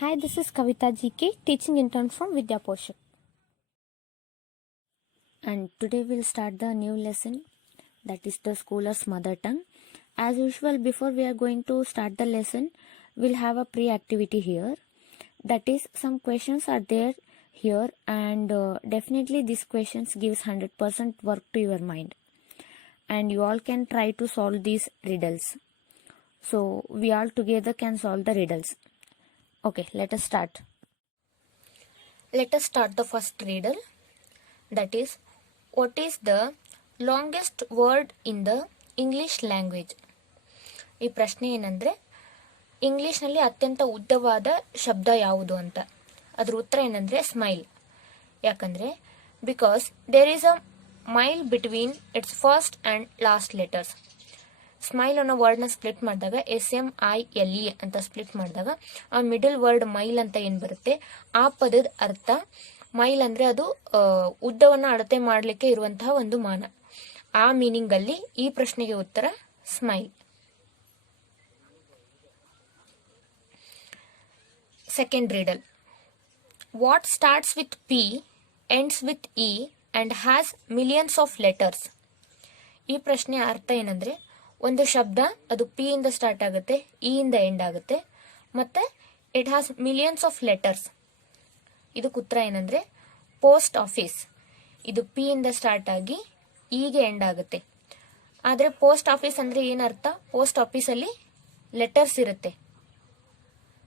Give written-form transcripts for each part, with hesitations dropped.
Hi, this is Kavita GK, teaching intern from Vidya Poshak. And today we'll start the new lesson, that is the Scholar's Mother Tongue. As usual, before we are going to start the lesson, we'll have a pre-activity here. That is, some questions are there here, and definitely these questions gives 100% work to your mind. And you all can try to solve these riddles. So we all together can solve the riddles. Okay, let us start. Let us start the first riddle. That is, what is the longest word in the English language? ಈ ಪ್ರಶ್ನೆ ಏನಂದರೆ, ಇಂಗ್ಲೀಷ್ನಲ್ಲಿ ಅತ್ಯಂತ ಉದ್ದವಾದ ಶಬ್ದ ಯಾವುದು ಅಂತ. ಅದ್ರ ಉತ್ತರ ಏನಂದರೆ ಸ್ಮೈಲ್. ಯಾಕಂದರೆ because there is a mile between its first and last letters. Smile ಅನ್ನೋ ವರ್ಡ್ನ ಸ್ಪ್ಲಿಟ್ ಮಾಡಿದಾಗ SMILE ಅಂತ ಸ್ಪ್ಲಿಟ್ ಮಾಡಿದಾಗ ಆ ಮಿಡಲ್ ವರ್ಡ್ ಮೈಲ್ ಅಂತ ಏನು ಬರುತ್ತೆ, ಆ ಪದದ ಅರ್ಥ ಮೈಲ್ ಅಂದರೆ ಅದು ಉದ್ದವನ್ನು ಅಳತೆ ಮಾಡಲಿಕ್ಕೆ ಇರುವಂತಹ ಒಂದು ಮಾನ. ಆ ಮೀನಿಂಗ್ ಅಲ್ಲಿ ಈ ಪ್ರಶ್ನೆಗೆ ಉತ್ತರ smile. Second riddle. What starts with P, ends with E and has millions of letters? ಈ ಪ್ರಶ್ನೆಯ ಅರ್ಥ ಏನಂದ್ರೆ, ಒಂದು ಶಬ್ದ ಅದು P ಇಂದ ಸ್ಟಾರ್ಟ್ ಆಗುತ್ತೆ, E ಇಂದ ಎಂಡ್ ಆಗುತ್ತೆ, ಮತ್ತೆ it has millions of letters. ಇದಕ್ಕೆ ಉತ್ತರ ಏನಂದ್ರೆ ಪೋಸ್ಟ್ ಆಫೀಸ್. ಇದು P ಇಂದ ಸ್ಟಾರ್ಟ್ ಆಗಿ Eಗೆ ಎಂಡ್ ಆಗುತ್ತೆ. ಆದ್ರೆ ಪೋಸ್ಟ್ ಆಫೀಸ್ ಅಂದ್ರೆ ಏನರ್ಥ? ಪೋಸ್ಟ್ ಆಫೀಸಲ್ಲಿ ಲೆಟರ್ಸ್ ಇರುತ್ತೆ,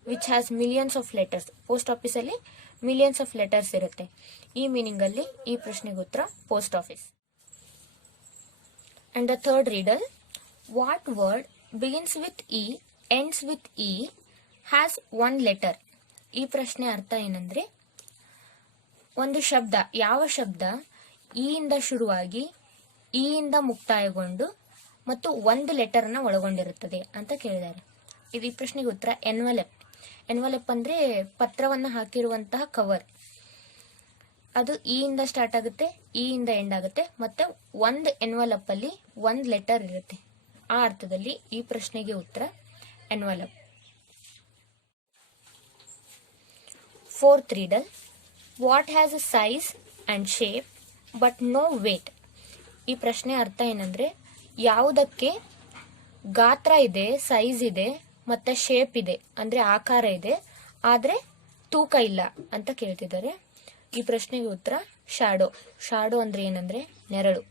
which has millions of letters. Post ಆಫೀಸಲ್ಲಿ ಮಿಲಿಯನ್ಸ್ ಆಫ್ ಲೆಟರ್ಸ್ ಇರುತ್ತೆ. ಈ ಮೀನಿಂಗ್ ಅಲ್ಲಿ ಈ ಪ್ರಶ್ನೆಗೆ ಉತ್ತರ post office. And the third riddle. What word begins with E, ends with E, has one letter? ಈ ಪ್ರಶ್ನೆ ಅರ್ಥ ಏನಂದ್ರೆ, ಒಂದು ಶಬ್ದ, ಯಾವ ಶಬ್ದ E ಇಂದ ಶುರುವಾಗಿ E ಇಂದ ಮುಕ್ತಾಯಗೊಂಡು ಮತ್ತು ಒಂದು ಲೆಟರ್ ಅನ್ನ ಒಳಗೊಂಡಿರುತ್ತದೆ ಅಂತ ಕೇಳಿದ್ದಾರೆ. ಇದು ಈ ಪ್ರಶ್ನೆಗೆ ಉತ್ತರ ಎನ್ವಲೆಪ್. ಎನ್ವಲೆಪ್ ಅಂದ್ರೆ ಪತ್ರವನ್ನ ಹಾಕಿರುವಂತಹ ಕವರ್. ಅದು E ಇಂದ ಸ್ಟಾರ್ಟ್ ಆಗುತ್ತೆ, E ಇಂದ ಎಂಡ್ ಆಗುತ್ತೆ, ಮತ್ತೆ ಒಂದು ಎನ್ವಲಪ್ ಅಲ್ಲಿ ಒಂದು ಲೆಟರ್ ಇರುತ್ತೆ. ಆ ಅರ್ಥದಲ್ಲಿ ಈ ಪ್ರಶ್ನೆಗೆ ಉತ್ತರ envelope. Fourth riddle. What has a size and shape but no weight? ಈ ಪ್ರಶ್ನೆ ಅರ್ಥ ಏನಂದ್ರೆ, ಯಾವುದಕ್ಕೆ ಗಾತ್ರ ಇದೆ, ಸೈಜ್ ಇದೆ, ಮತ್ತೆ ಶೇಪ್ ಇದೆ ಅಂದ್ರೆ ಆಕಾರ ಇದೆ, ಆದ್ರೆ ತೂಕ ಇಲ್ಲ ಅಂತ ಕೇಳ್ತಿದ್ದಾರೆ. ಈ ಪ್ರಶ್ನೆಗೆ ಉತ್ತರ ಶಾಡೋ. ಶಾಡೋ ಅಂದ್ರೆ ಏನಂದ್ರೆ ನೆರಳು.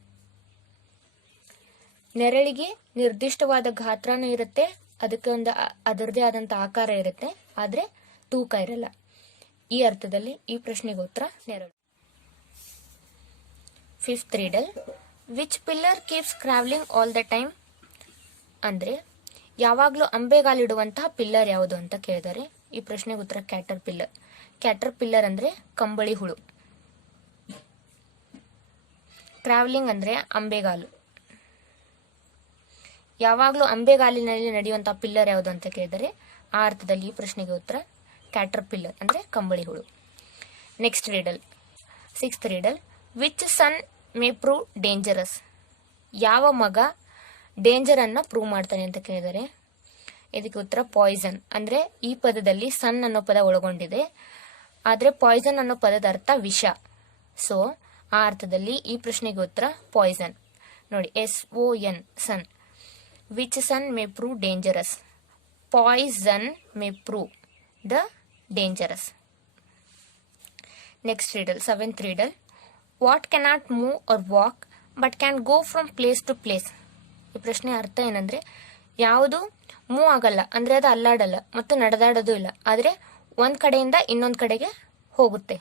ನೆರಳಿಗೆ ನಿರ್ದಿಷ್ಟವಾದ ಗಾತ್ರನೂ ಇರುತ್ತೆ, ಅದಕ್ಕೆ ಒಂದು ಅದರದೇ ಆದಂತ ಆಕಾರ ಇರುತ್ತೆ, ಆದ್ರೆ ತೂಕ ಇರಲ್ಲ. ಈ ಅರ್ಥದಲ್ಲಿ ಈ ಪ್ರಶ್ನೆಗೆ ಉತ್ತರ ನೆರಳು. Fifth riddle. Which pillar keeps travelling all the time? ಅಂದ್ರೆ ಯಾವಾಗ್ಲೂ ಅಂಬೆಗಾಲಿಡುವಂತಹ ಪಿಲ್ಲರ್ ಯಾವುದು ಅಂತ ಕೇಳಿದರೆ ಈ ಪ್ರಶ್ನೆಗೆ ಉತ್ತರ ಕ್ಯಾಟರ್ ಪಿಲ್ಲರ್. ಕ್ಯಾಟರ್ ಪಿಲ್ಲರ್ ಅಂದ್ರೆ ಕಂಬಳಿ ಹುಳು. ಟ್ರಾವೆಲಿಂಗ್ ಅಂದ್ರೆ ಅಂಬೆಗಾಲು. ಯಾವಾಗ್ಲೂ ಅಂಬೆಗಾಲಿನಲ್ಲಿ ನಡೆಯುವಂತಹ ಪಿಲ್ಲರ್ ಯಾವುದು ಅಂತ ಕೇಳಿದರೆ ಆ ಅರ್ಥದಲ್ಲಿ ಈ ಪ್ರಶ್ನೆಗೆ ಉತ್ತರ ಕ್ಯಾಟರ್ ಪಿಲ್ಲರ್ ಅಂದ್ರೆ ಕಂಬಳಿ ಹುಳು. Next riddle. Sixth riddle. Which son may prove dangerous? ಯಾವ ಮಗ ಡೇಂಜರ್ ಅನ್ನ ಪ್ರೂವ್ ಮಾಡ್ತಾನೆ ಅಂತ ಕೇಳಿದರೆ ಇದಕ್ಕೆ ಉತ್ತರ ಪಾಯ್ಸನ್. ಅಂದ್ರೆ ಈ ಪದದಲ್ಲಿ ಸನ್ ಅನ್ನೋ ಪದ ಒಳಗೊಂಡಿದೆ, ಆದ್ರೆ ಪಾಯ್ಸನ್ ಅನ್ನೋ ಪದದ ಅರ್ಥ ವಿಷ. ಸೊ ಆ ಅರ್ಥದಲ್ಲಿ ಈ ಪ್ರಶ್ನೆಗೆ ಉತ್ತರ ಪಾಯ್ಸನ್. ನೋಡಿ, SON, son. Which son may prove dangerous? Poison may prove the dangerous. Next riddle. Seventh riddle. What cannot move or walk but can go from place to place? ಈ ಪ್ರಶ್ನೆ ಅರ್ಥ ಏನಂದ್ರೆ, ಯಾವುದು ಮೂವ್ ಆಗಲ್ಲ ಅಂದ್ರೆ ಅದು ಅಲ್ಲಾಡಲ್ಲ ಮತ್ತು ನಡೆದಾಡೋದು ಇಲ್ಲ, ಆದ್ರೆ ಒಂದ್ ಕಡೆಯಿಂದ ಇನ್ನೊಂದ್ ಕಡೆಗೆ ಹೋಗುತ್ತೆ,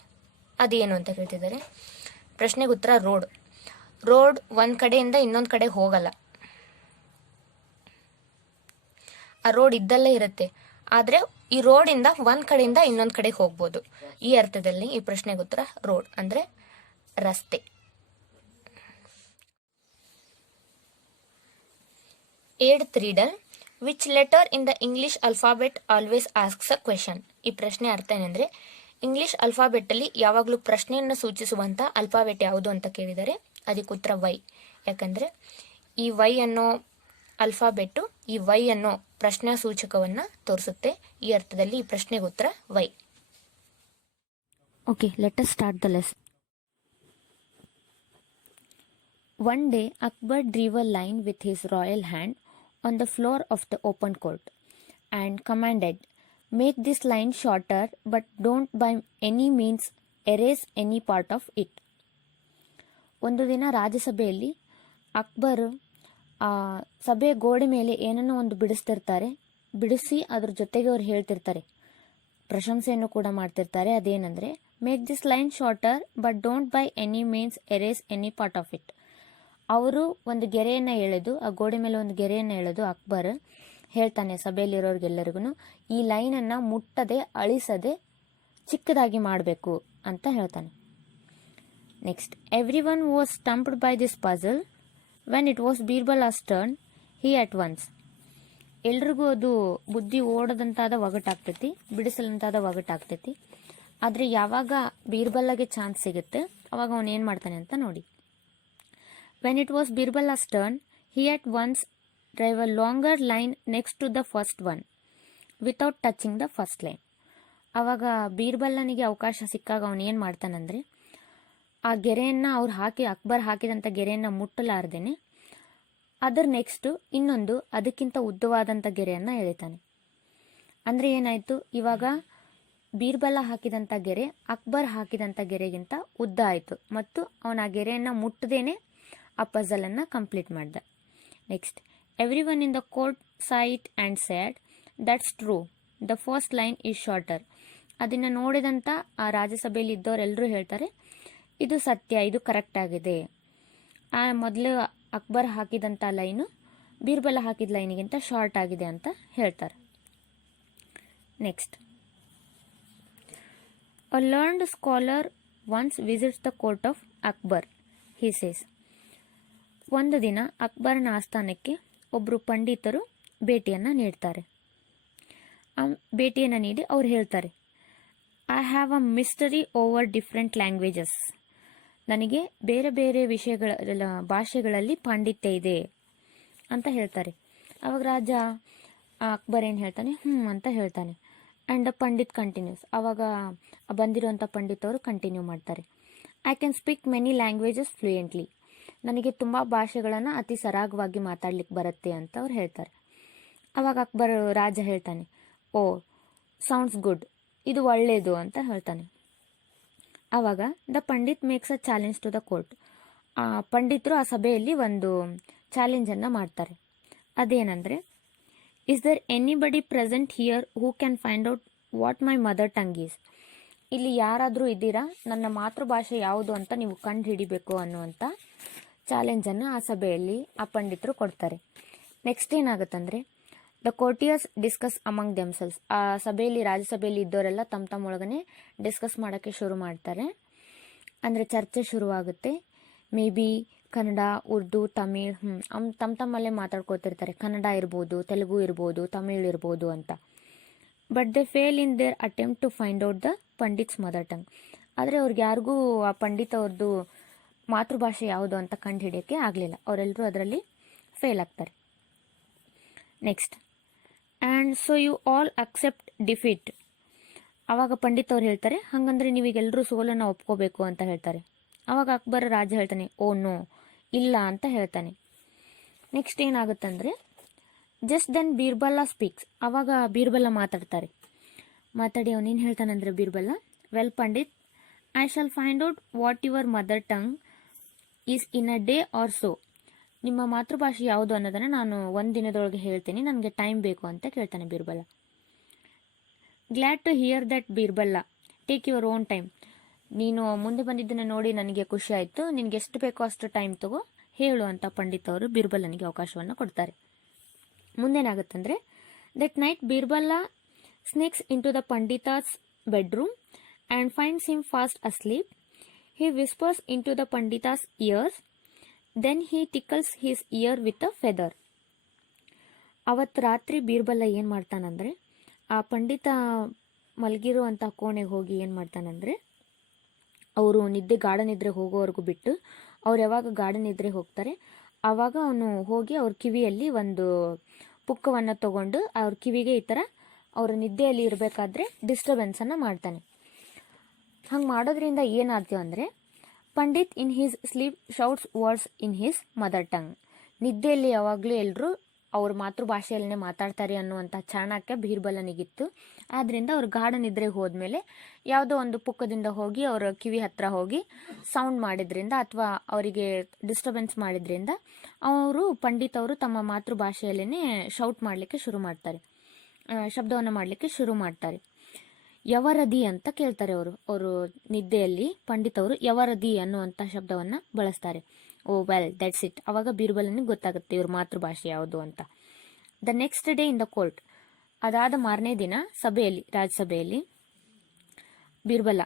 ಅದೇನು ಅಂತ ಕೇಳ್ತಿದ್ದಾರೆ. ಪ್ರಶ್ನೆಗೆ ಉತ್ತರ ರೋಡ್. ರೋಡ್ ಒಂದ್ ಕಡೆಯಿಂದ ಇನ್ನೊಂದ್ ಕಡೆ ಹೋಗಲ್ಲ, ಆ ರೋಡ್ ಇದ್ದಲ್ಲೇ ಇರುತ್ತೆ, ಆದ್ರೆ ಈ ರೋಡ್ ಇಂದ ಒಂದ್ ಕಡೆಯಿಂದ ಇನ್ನೊಂದ್ ಕಡೆ ಹೋಗ್ಬೋದು. ಈ ಅರ್ಥದಲ್ಲಿ ಈ ಪ್ರಶ್ನೆಗೆ ಉತ್ತರ ರೋಡ್ ಅಂದ್ರೆ ರಸ್ತೆ. Eighth riddle. Which letter in the English alphabet always asks a question? ಈ ಪ್ರಶ್ನೆ ಅರ್ಥ ಏನಂದ್ರೆ, ಇಂಗ್ಲಿಷ್ ಅಲ್ಫಾಬೆಟ್ ಅಲ್ಲಿ ಯಾವಾಗಲೂ ಪ್ರಶ್ನೆಯನ್ನು ಸೂಚಿಸುವಂತ ಅಲ್ಫಾಬೆಟ್ ಯಾವುದು ಅಂತ ಕೇಳಿದರೆ ಅದಕ್ಕೆ ಉತ್ತರ Y. ಯಾಕಂದ್ರೆ ಈ Y ಅನ್ನೋ ಅಲ್ಫಾಬೆಟ್ ಈ ವೈ ಅನ್ನೋ ಪ್ರಶ್ನಾ ಸೂಚಕವನ್ನು ತೋರಿಸುತ್ತೆ. ಈ ಅರ್ಥದಲ್ಲಿ ಈ ಪ್ರಶ್ನೆಗೆ ಉತ್ತರ why. Okay, let us start the lesson. One day, Akbar drew a line with his royal hand on the floor of the open court and commanded, "Make this line shorter, but don't by any means erase any part of it." ಒಂದು ದಿನ ರಾಜ್ಯಸಭೆಯಲ್ಲಿ ಅಕ್ಬರ್ ಸಭೆಯ ಗೋಡೆ ಮೇಲೆ ಏನನ್ನೋ ಒಂದು ಬಿಡಿಸಿ ಅದ್ರ ಜೊತೆಗೆ ಅವ್ರು ಹೇಳ್ತಿರ್ತಾರೆ, ಪ್ರಶಂಸೆಯನ್ನು ಕೂಡ ಮಾಡ್ತಿರ್ತಾರೆ. ಅದೇನೆಂದರೆ, make this line shorter but don't by any means erase any part of it. ಅವರು ಒಂದು ಗೆರೆಯನ್ನು ಎಳೆದು, ಆ ಗೋಡೆ ಮೇಲೆ ಒಂದು ಗೆರೆಯನ್ನು ಎಳೆದು ಅಕ್ಬರ್ ಹೇಳ್ತಾನೆ ಸಭೆಯಲ್ಲಿರೋರಿಗೆಲ್ಲರಿಗೂ, ಈ ಲೈನನ್ನು ಮುಟ್ಟದೆ ಅಳಿಸದೆ ಚಿಕ್ಕದಾಗಿ ಮಾಡಬೇಕು ಅಂತ ಹೇಳ್ತಾನೆ. Next, every one was stumped by this puzzle when it was Birbal's turn he at once. ಎಲ್ರಿಗೂ ಅದು ಬುದ್ಧಿ ಓಡದಂತಾದ ಒಗಟಾಗ್ತೈತಿ, ಬಿಡಿಸಲಂತಾದ ಒಗಟಾಗ್ತೈತಿ. ಆದರೆ ಯಾವಾಗ ಬೀರ್ಬಲ್ಗೆ ಚಾನ್ಸ್ ಸಿಗುತ್ತೆ ಅವಾಗ ಅವನು ಏನು ಮಾಡ್ತಾನೆ ಅಂತ ನೋಡಿ. When it was Birbala's turn, he at once drew a longer line next to the first one, without touching the first line. ಆವಾಗ ಬೀರ್ಬಲ್ಲನಿಗೆ ಅವಕಾಶ ಸಿಕ್ಕಾಗ ಅವನು ಏನು ಮಾಡ್ತಾನಂದರೆ, ಆ ಗೆರೆಯನ್ನು ಅಕ್ಬರ್ ಹಾಕಿದಂಥ ಗೆರೆಯನ್ನು ಮುಟ್ಟಲಾರ್ದೇನೆ ಅದರ ನೆಕ್ಸ್ಟು ಇನ್ನೊಂದು ಅದಕ್ಕಿಂತ ಉದ್ದವಾದಂಥ ಗೆರೆಯನ್ನು ಎಳಿತಾನೆ. ಅಂದರೆ ಏನಾಯಿತು, ಇವಾಗ ಬೀರ್ಬಲ ಹಾಕಿದಂಥ ಗೆರೆ ಅಕ್ಬರ್ ಹಾಕಿದಂಥ ಗೆರೆಗಿಂತ ಉದ್ದ ಆಯಿತು ಮತ್ತು ಅವನ ಆ ಗೆರೆಯನ್ನು ಮುಟ್ಟದೇನೆ ಆ ಪಜಲನ್ನು ಕಂಪ್ಲೀಟ್ ಮಾಡ್ದ. Next, every one in the court sighed and said, that's true, the first line is shorter. ಅದನ್ನು ನೋಡಿದಂಥ ಆ ರಾಜ್ಯಸಭೆಯಲ್ಲಿ ಇದ್ದವರೆಲ್ಲರೂ ಹೇಳ್ತಾರೆ, ಇದು ಸತ್ಯ, ಇದು ಕರೆಕ್ಟ್ ಆಗಿದೆ. ಆ ಮೊದಲು ಅಕ್ಬರ್ ಹಾಕಿದಂಥ ಲೈನು ಬೀರ್ಬಲ ಹಾಕಿದ ಲೈನಿಗಿಂತ ಶಾರ್ಟ್ ಆಗಿದೆ ಅಂತ ಹೇಳ್ತಾರೆ. Next, a learned scholar once visits the court of Akbar, he says. ಒಂದು ದಿನ ಅಕ್ಬರನ ಆಸ್ಥಾನಕ್ಕೆ ಒಬ್ಬರು ಪಂಡಿತರು ಭೇಟಿಯನ್ನು ನೀಡ್ತಾರೆ. ಆ ಭೇಟಿಯನ್ನು ನೀಡಿ ಅವ್ರು ಹೇಳ್ತಾರೆ, I have a mystery over different languages. ನನಗೆ ಬೇರೆ ಬೇರೆ ಭಾಷೆಗಳಲ್ಲಿ ಪಾಂಡಿತ್ಯ ಇದೆ ಅಂತ ಹೇಳ್ತಾರೆ. ಅವಾಗ ರಾಜ ಅಕ್ಬರ್ ಏನು ಹೇಳ್ತಾನೆ, ಅಂತ ಹೇಳ್ತಾನೆ. And the pandit continues. ಅವಾಗ ಬಂದಿರುವಂಥ ಪಂಡಿತವರು ಕಂಟಿನ್ಯೂ ಮಾಡ್ತಾರೆ, I can speak many languages fluently. ನನಗೆ ತುಂಬ ಭಾಷೆಗಳನ್ನು ಅತಿ ಸರಾಗವಾಗಿ ಮಾತಾಡ್ಲಿಕ್ಕೆ ಬರುತ್ತೆ ಅಂತ ಅವ್ರು ಹೇಳ್ತಾರೆ. ಅವಾಗ ಅಕ್ಬರ್ ರಾಜ ಹೇಳ್ತಾನೆ, ಓ ಸೌಂಡ್ಸ್ ಗುಡ್, ಇದು ಒಳ್ಳೆಯದು ಅಂತ ಹೇಳ್ತಾನೆ. ಆವಾಗ the pandit makes a challenge to the court. ಆ ಪಂಡಿತರು ಆ ಸಭೆಯಲ್ಲಿ ಒಂದು ಚಾಲೆಂಜನ್ನು ಮಾಡ್ತಾರೆ. ಅದೇನೆಂದರೆ, is there anybody present here who can find out what my mother tongue is. ಇಲ್ಲಿ ಯಾರಾದರೂ ಇದ್ದೀರಾ, ನನ್ನ ಮಾತೃಭಾಷೆ ಯಾವುದು ಅಂತ ನೀವು ಕಂಡು ಹಿಡಿಬೇಕು ಅನ್ನುವಂಥ ಚಾಲೆಂಜನ್ನು ಆ ಸಭೆಯಲ್ಲಿ ಆ ಪಂಡಿತರು ಕೊಡ್ತಾರೆ. ನೆಕ್ಸ್ಟ್ ಏನಾಗುತ್ತಂದರೆ, the courtiers discuss among themselves. ಆ ಸಭೆಯಲ್ಲಿ ರಾಜ್ಯಸಭೆಯಲ್ಲಿ ಇದ್ದವರೆಲ್ಲ ತಮ್ಮ ಒಳಗನೆ ಡಿಸ್ಕಸ್ ಮಾಡೋಕ್ಕೆ ಶುರು ಮಾಡ್ತಾರೆ. ಅಂದರೆ ಚರ್ಚೆ ಶುರುವಾಗುತ್ತೆ. ಮೇ ಬಿ ಕನ್ನಡ, ಉರ್ದು, ತಮಿಳ್ ತಮ್ಮಲ್ಲೇ ಮಾತಾಡ್ಕೋತಿರ್ತಾರೆ. ಕನ್ನಡ ಇರ್ಬೋದು, ತೆಲುಗು ಇರ್ಬೋದು, ತಮಿಳ್ ಇರ್ಬೋದು ಅಂತ. But they fail in their attempt to find out the pandit's mother tongue. ಆದರೆ ಅವ್ರಿಗೆ ಯಾರಿಗೂ ಆ ಪಂಡಿತ್ ಅವ್ರದ್ದು ಮಾತೃಭಾಷೆ ಯಾವುದು ಅಂತ ಕಂಡು ಹಿಡಿಯೋಕ್ಕೆ ಆಗಲಿಲ್ಲ. ಅವರೆಲ್ಲರೂ ಅದರಲ್ಲಿ ಫೇಲ್ ಆಗ್ತಾರೆ. Next, and so you all accept defeat. ಆವಾಗ ಪಂಡಿತ್ ಅವ್ರು ಹೇಳ್ತಾರೆ, ಹಾಗಂದ್ರೆ ನೀವೀಗೆಲ್ಲರೂ ಸೋಲನ್ನು ಒಪ್ಕೋಬೇಕು ಅಂತ ಹೇಳ್ತಾರೆ. ಆವಾಗ ಅಕ್ಬರ್ ರಾಜ ಹೇಳ್ತಾನೆ, ಓ ನೋ, ಇಲ್ಲ ಅಂತ ಹೇಳ್ತಾನೆ. ನೆಕ್ಸ್ಟ್ ಏನಾಗುತ್ತಂದರೆ, ಜಸ್ಟ್ ದೆನ್ ಬೀರ್ಬಲ್ಲ ಸ್ಪೀಕ್ಸ್. ಆವಾಗ ಬೀರ್ಬಲ್ಲ ಮಾತಾಡಿ ಅವನೇನು ಹೇಳ್ತಾನಂದ್ರೆ Birbal, well Pandit, I shall find out what your mother tongue is in a day or so. ನಿಮ್ಮ ಮಾತೃಭಾಷೆ ಯಾವುದು ಅನ್ನೋದನ್ನು ನಾನು ಒಂದು ದಿನದೊಳಗೆ ಹೇಳ್ತೀನಿ, ನನಗೆ ಟೈಮ್ ಬೇಕು ಅಂತ ಕೇಳ್ತಾನೆ Birbal. Glad to hear that Birbal, take your own time. ನೀನು ಮುಂದೆ ಬಂದಿದ್ದನ್ನು ನೋಡಿ ನನಗೆ ಖುಷಿ ಆಯಿತು, ನಿನಗೆ ಎಷ್ಟು ಬೇಕೋ ಅಷ್ಟು ಟೈಮ್ ತಗೋ ಹೇಳು ಅಂತ ಪಂಡಿತ್ ಅವರು ಬೀರ್ಬಲ್ಲನಿಗೆ ಅವಕಾಶವನ್ನು ಕೊಡ್ತಾರೆ. ಮುಂದೇನಾಗುತ್ತಂದರೆ, that night Birbal sneaks into the Pandit's bedroom and finds him fast asleep. He whispers into the Pandita's ears, then he tickles his ear with a feather. ಅವತ್ತು ರಾತ್ರಿ ಬೀರ್ಬಲ್ಲ ಏನು ಮಾಡ್ತಾನಂದರೆ, ಆ ಪಂಡಿತ ಮಲಗಿರುವಂಥ ಕೋಣೆಗೆ ಹೋಗಿ ಏನು ಮಾಡ್ತಾನಂದರೆ, ಅವರು ಗಾಢ ನಿದ್ರೆ ಹೋಗೋವರೆಗೂ ಬಿಟ್ಟು, ಅವ್ರು ಯಾವಾಗ ಗಾಢ ನಿದ್ರೆ ಹೋಗ್ತಾರೆ ಆವಾಗ ಅವನು ಹೋಗಿ ಅವ್ರ ಕಿವಿಯಲ್ಲಿ ಒಂದು ಪುಕ್ಕವನ್ನು ತಗೊಂಡು ಅವ್ರ ಕಿವಿಗೆ ಈ ಥರ ಅವ್ರ ನಿದ್ದೆಯಲ್ಲಿ ಇರಬೇಕಾದ್ರೆ ಡಿಸ್ಟರ್ಬೆನ್ಸನ್ನು ಮಾಡ್ತಾನೆ. ಹಂಗೆ ಮಾಡೋದ್ರಿಂದ ಏನಾಗ್ತೀವಿ ಅಂದರೆ, Pandit in his sleep shouts words in his mother tongue. ನಿದ್ದೆಯಲ್ಲಿ ಯಾವಾಗಲೂ ಎಲ್ಲರೂ ಅವ್ರ ಮಾತೃಭಾಷೆಯಲ್ಲೇ ಮಾತಾಡ್ತಾರೆ ಅನ್ನುವಂಥ ಚಾಣಕ್ಯ ಬೀರ್ಬಲನಿಗಿತ್ತು. ಆದ್ದರಿಂದ ಅವ್ರು ಗಾಢ ನಿದ್ರೆಗೆ ಹೋದ್ಮೇಲೆ ಯಾವುದೋ ಒಂದು ಪುಕ್ಕದಿಂದ ಹೋಗಿ ಅವರ ಕಿವಿ ಹತ್ರ ಹೋಗಿ ಸೌಂಡ್ ಮಾಡಿದ್ರಿಂದ ಅಥವಾ ಅವರಿಗೆ ಡಿಸ್ಟರ್ಬೆನ್ಸ್ ಮಾಡಿದ್ರಿಂದ ಪಂಡಿತ್ ಅವರು ತಮ್ಮ ಮಾತೃಭಾಷೆಯಲ್ಲೇ ಶೌಟ್ ಮಾಡಲಿಕ್ಕೆ ಶುರು ಮಾಡ್ತಾರೆ, ಶಬ್ದವನ್ನು ಮಾಡಲಿಕ್ಕೆ ಶುರು ಮಾಡ್ತಾರೆ. ಯವರದಿ ಅಂತ ಕೇಳ್ತಾರೆ ಅವರು ನಿದ್ದೆಯಲ್ಲಿ. ಪಂಡಿತ್ ಅವರು ಯವರದಿ ಅನ್ನುವಂಥ ಶಬ್ದವನ್ನು ಬಳಸ್ತಾರೆ. Oh well that's it. ಅವಾಗ ಬೀರ್ಬಲನಿಗೆ ಗೊತ್ತಾಗುತ್ತೆ ಇವ್ರ ಮಾತೃಭಾಷೆ ಯಾವುದು ಅಂತ. The next day in the court. ಅದಾದ ಮಾರನೇ ದಿನ ಸಭೆಯಲ್ಲಿ, ರಾಜ್ಯಸಭೆಯಲ್ಲಿ, Birbal,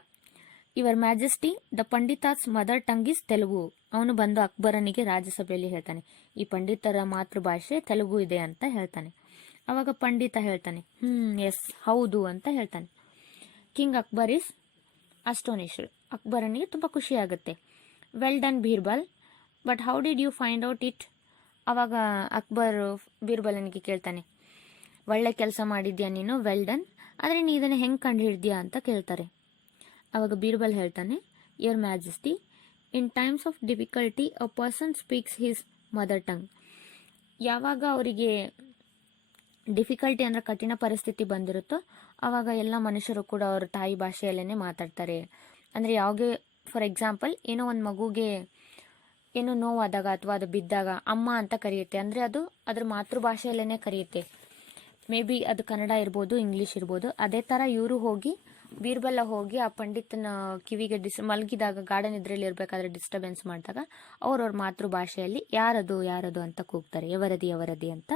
your majesty the Pandit's mother tongue is Telugu. ಅವನು ಬಂದು ಅಕ್ಬರನಿಗೆ ರಾಜ್ಯಸಭೆಯಲ್ಲಿ ಹೇಳ್ತಾನೆ, ಈ ಪಂಡಿತರ ಮಾತೃಭಾಷೆ ತೆಲುಗು ಇದೆ ಅಂತ ಹೇಳ್ತಾನೆ. ಅವಾಗ ಪಂಡಿತ ಹೇಳ್ತಾನೆ, ಎಸ್ ಹೌದು ಅಂತ ಹೇಳ್ತಾನೆ. King Akbar is astonished. ಅಕ್ಬರನಿಗೆ ತುಂಬ ಖುಷಿ ಆಗುತ್ತೆ. Well done Birbal, but how did you find out it? ಅವಾಗ ಅಕ್ಬರ್ ಬೀರ್ಬಲನಿಗೆ ಕೇಳ್ತಾನೆ, ಒಳ್ಳೆ ಕೆಲಸ ಮಾಡಿದ್ಯಾ ನೀನು, ವೆಲ್ ಡನ್, ಆದರೆ ನೀ ಇದನ್ನು ಹೆಂಗೆ ಕಂಡು ಹಿಡ್ದ್ಯಾ ಅಂತ ಕೇಳ್ತಾರೆ. ಅವಾಗ ಬೀರ್ಬಲ್ ಹೇಳ್ತಾನೆ, your majesty, in times of difficulty a person speaks his mother tongue. ಯಾವಾಗ ಅವರಿಗೆ ಡಿಫಿಕಲ್ಟಿ ಅಂದರೆ ಕಠಿಣ ಪರಿಸ್ಥಿತಿ ಬಂದಿರುತ್ತೋ ಆವಾಗ ಎಲ್ಲ ಮನುಷ್ಯರು ಕೂಡ ಅವ್ರ ತಾಯಿ ಭಾಷೆಯಲ್ಲೇ ಮಾತಾಡ್ತಾರೆ. ಅಂದರೆ ಯಾವಾಗೇ ಫಾರ್ ಎಕ್ಸಾಂಪಲ್ ಏನೋ ಒಂದು ಮಗುಗೆ ಏನೋ ನೋವಾದಾಗ ಅಥವಾ ಅದು ಬಿದ್ದಾಗ ಅಮ್ಮ ಅಂತ ಕರೆಯುತ್ತೆ, ಅಂದರೆ ಅದು ಅದ್ರ ಮಾತೃಭಾಷೆಯಲ್ಲೇ ಕರೆಯುತ್ತೆ. ಮೇ ಬಿ ಅದು ಕನ್ನಡ ಇರ್ಬೋದು, ಇಂಗ್ಲೀಷ್ ಇರ್ಬೋದು. ಅದೇ ಥರ ಇವರು ಬೀರ್ಬಲ ಹೋಗಿ ಆ ಪಂಡಿತನ ಕಿವಿಗೆ ಮಲಗಿದಾಗ ಗಾಢ ನಿದ್ರೆಯಲ್ಲಿ ಇರಬೇಕಾದ್ರೆ ಡಿಸ್ಟರ್ಬೆನ್ಸ್ ಮಾಡಿದಾಗ ಅವ್ರವ್ರ ಮಾತೃಭಾಷೆಯಲ್ಲಿ ಯಾರದು ಅಂತ ಕೂಗ್ತಾರೆ, ಯವರದಿ ಅಂತ.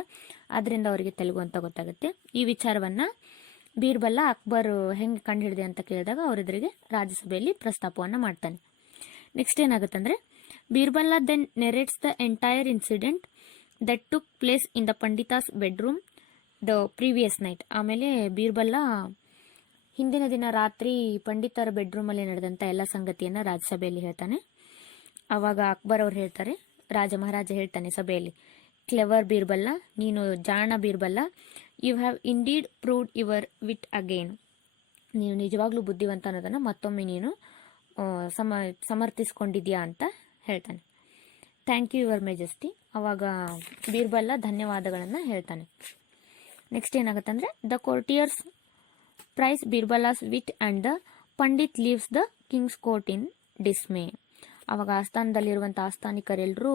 ಅದರಿಂದ ಅವರಿಗೆ ತೆಲುಗು ಅಂತ ಗೊತ್ತಾಗುತ್ತೆ. ಈ ವಿಚಾರವನ್ನು ಬೀರ್ಬಲ ಅಕ್ಬರ್ ಹೆಂಗೆ ಕಂಡು ಹಿಡಿದೆ ಅಂತ ಕೇಳಿದಾಗ ಅವರೆದುರಿಗೆ ರಾಜ್ಯಸಭೆಯಲ್ಲಿ ಪ್ರಸ್ತಾಪವನ್ನು ಮಾಡ್ತಾನೆ. ನೆಕ್ಸ್ಟ್ ಏನಾಗುತ್ತಂದರೆ, Birbal then narrates the entire incident that took place in the Pandit's bedroom the previous night. ಆಮೇಲೆ ಬೀರ್ಬಲ ಹಿಂದಿನ ದಿನ ರಾತ್ರಿ ಪಂಡಿತರ ಬೆಡ್ರೂಮಲ್ಲಿ ನಡೆದಂಥ ಎಲ್ಲ ಸಂಗತಿಯನ್ನು ರಾಜ್ಯಸಭೆಯಲ್ಲಿ ಹೇಳ್ತಾನೆ. ಆವಾಗ ಅಕ್ಬರ್ ಅವ್ರು ಹೇಳ್ತಾರೆ, ಮಹಾರಾಜ ಹೇಳ್ತಾನೆ ಸಭೆಯಲ್ಲಿ, ಕ್ಲೆವರ್ ಬೀರ್ಬಲ, ನೀನು ಜಾಣ Birbal, you have indeed proved your wit again. ನೀನು ನಿಜವಾಗ್ಲೂ ಬುದ್ಧಿವಂತ ಅನ್ನೋದನ್ನು ಮತ್ತೊಮ್ಮೆ ನೀನು ಸಮರ್ಥಿಸ್ಕೊಂಡಿದ್ಯಾ ಅಂತ ಹೇಳ್ತಾನೆ. Thank you your majesty. ಅವಾಗ ಬೀರ್ಬಲ ಧನ್ಯವಾದಗಳನ್ನು ಹೇಳ್ತಾನೆ. ನೆಕ್ಸ್ಟ್ ಏನಾಗುತ್ತೆ ಅಂದರೆ, the courtiers praise Birbal's wit and the Pandit leaves the king's court in dismay. ಅವಾಗ ಆಸ್ಥಾನದಲ್ಲಿರುವಂಥ ಆಸ್ಥಾನಿಕರೆಲ್ಲರೂ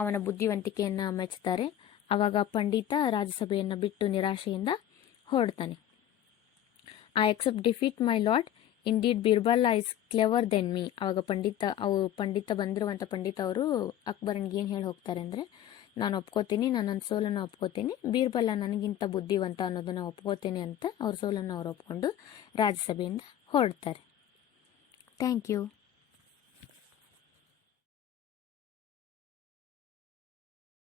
ಅವನ ಬುದ್ಧಿವಂತಿಕೆಯನ್ನು ಮೆಚ್ಚುತ್ತಾರೆ. ಅವಾಗ ಪಂಡಿತ ರಾಜ್ಯಸಭೆಯನ್ನು ಬಿಟ್ಟು ನಿರಾಶೆಯಿಂದ ಹೊರಡ್ತಾನೆ. I accept defeat my lord, indeed Birbal is clever than me. ಅವಾಗ ಬಂದಿರುವಂಥ ಪಂಡಿತ ಅವರು ಅಕ್ಬರನಿಗೆ ಏನು ಹೇಳಿ ಹೋಗ್ತಾರೆ ಅಂದರೆ, ನಾನು ಒಪ್ಕೋತೀನಿ, ನನ್ನ ಸೋಲನ್ನು ಒಪ್ಕೋತೀನಿ, ಬೀರ್ಬಲ ನನಗಿಂತ ಬುದ್ಧಿವಂತ ಅನ್ನೋದನ್ನು ಒಪ್ಕೋತೀನಿ ಅಂತ ಅವ್ರ ಸೋಲನ್ನು ಅವ್ರು ಒಪ್ಕೊಂಡು ರಾಜ್ಯಸಭೆಯಿಂದ ಹೊರಡ್ತಾರೆ. Thank you.